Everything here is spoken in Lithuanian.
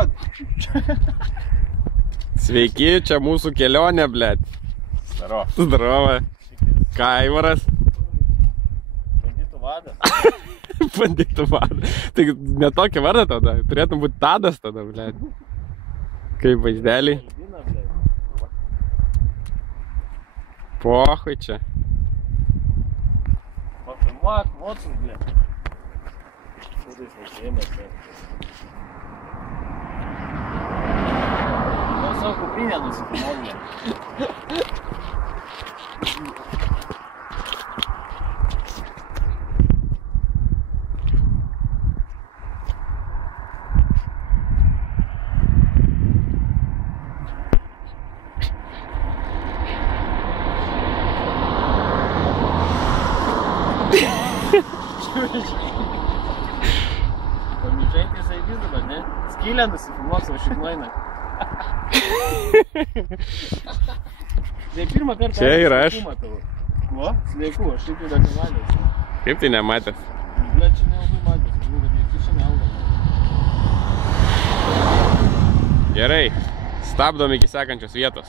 Rod. Sveiki, čia mūsų kelionė, blėt. Zdarova. Ką, Aivaras? Banditų vadas. Banditų vadas. Tai netokį vardą tada. Turėtum būti Tadas tada, blėt. Kaip vaizdelį. Pohui čia. Pafilmuok, mocus, blėt. Kudais vaisėmės, blėt. Savo kuprinę nusifilmuok, blėt. Pamižai tiesai vis dabar, ne? Skylę nusifilmuok savo šiknainą. Tai pirmą kartą čia ir aš. Kuo? Sveiku, aš šiaip jau dar nematęs. Kaip tai nematęs? Bet čia nelabai matęs, žinau, kad jie kiša neauga. Gerai, stabdom iki sekančios vietos.